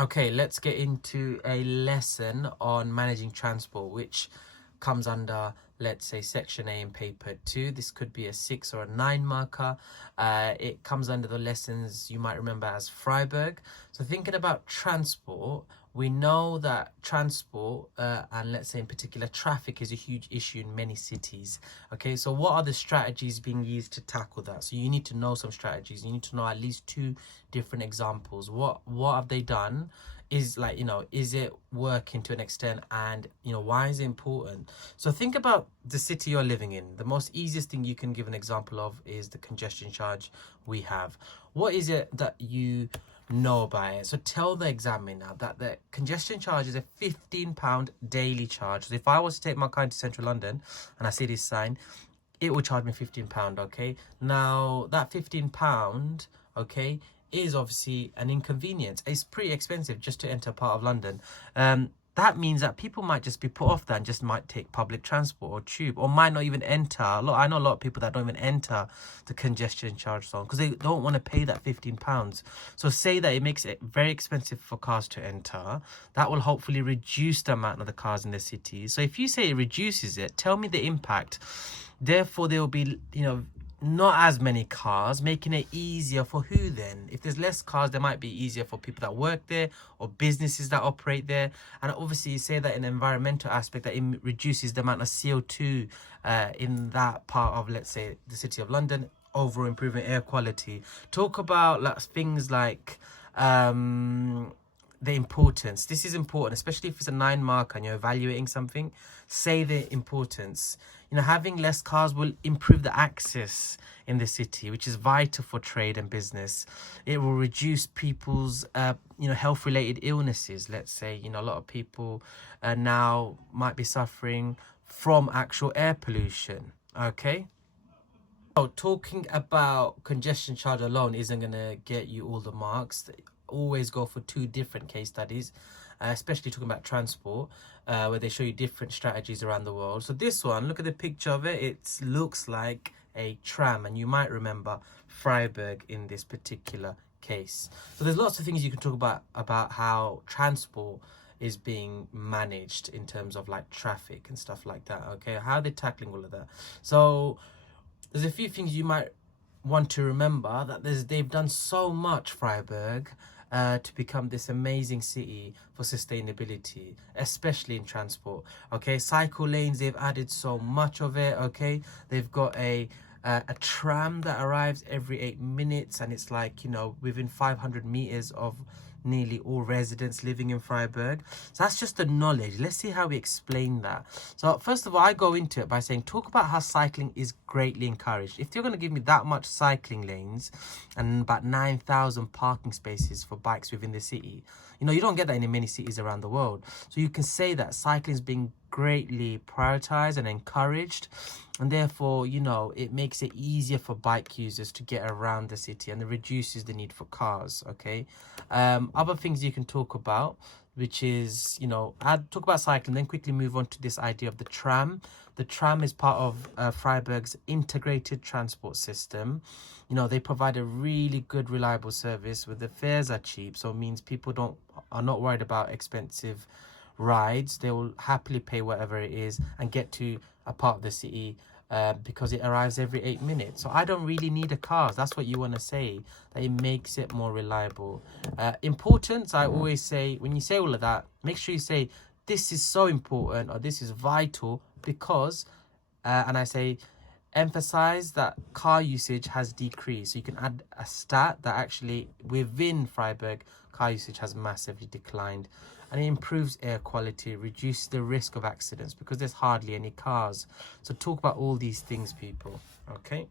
Okay, let's get into a lesson on managing transport, which comes under, let's say, section A in paper 2. This could be a 6 or a 9 marker. It comes under the lessons you might remember as Freiburg. So thinking about transport, we know that transport, and let's say in particular traffic, is a huge issue in many cities. Okay, so what are the strategies being used to tackle that? So you need to know some strategies. You need to know at least 2 different examples. What have they done? Is, like, is it working to an extent, and why is it important? So think about the city you're living in. The most easiest thing you can give an example of is the congestion charge we have. What is it that you know about it? So tell the examiner that the congestion charge is a £15 daily charge. So if I was to take my car into central London and I see this sign, it will charge me £15. Okay, now that £15, okay, is obviously an inconvenience. It's pretty expensive just to enter part of London. That means that people might just be put off that and just might take public transport or tube, or might not even enter. I know a lot of people that don't even enter the congestion charge zone because they don't want to pay that £15. So say that it makes it very expensive for cars to enter. That will hopefully reduce the amount of the cars in the city. So if you say it reduces it, tell me the impact. Therefore, there will be, not as many cars, making it easier for who then? If there's less cars, there might be easier for people that work there or businesses that operate there. And obviously, you say that in an environmental aspect, that it reduces the amount of CO2 in that part of, let's say, the city of London, over improving air quality. Talk about things like the importance. This is important, especially if it's a 9 mark and you're evaluating something. Say the importance. Having less cars will improve the access in the city, which is vital for trade and business. It will reduce people's health-related illnesses. Let's say, a lot of people now might be suffering from actual air pollution. Okay. So talking about congestion charge alone isn't going to get you all the marks. Always go for 2 different case studies, especially talking about transport, where they show you different strategies around the world. So this one, look at the picture of it. It looks like a tram, and you might remember Freiburg in this particular case. So there's lots of things you can talk about how transport is being managed in terms of like traffic and stuff like that. Okay, how they're tackling all of that. So there's a few things you might want to remember, that they've done so much, Freiburg, to become this amazing city for sustainability, especially in transport. Okay, cycle lanes, they've added so much of it. Okay, they've got a tram that arrives every 8 minutes, and it's like, within 500 meters of nearly all residents living in Freiburg. So that's just the knowledge. Let's see how we explain that. So first of all, I go into it by saying, talk about how cycling is greatly encouraged. If you're going to give me that much cycling lanes and about 9,000 parking spaces for bikes within the city, you don't get that in many cities around the world. So you can say that cycling is being greatly prioritized and encouraged, and therefore it makes it easier for bike users to get around the city, and it reduces the need for cars. Okay, other things you can talk about, which is talk about cycling, then quickly move on to this idea of the tram. The tram is part of Freiburg's integrated transport system. They provide a really good, reliable service where the fares are cheap, so it means people are not worried about expensive rides. They will happily pay whatever it is and get to a part of the city because it arrives every 8 minutes. So I don't really need a car. That's what you want to say, that it makes it more reliable. Importance, I always say, when you say all of that, make sure you say this is so important or this is vital because, and I say, emphasize that car usage has decreased. So you can add a stat that actually within Freiburg, car usage has massively declined, and it improves air quality, reduces the risk of accidents because there's hardly any cars. So talk about all these things, people. Okay.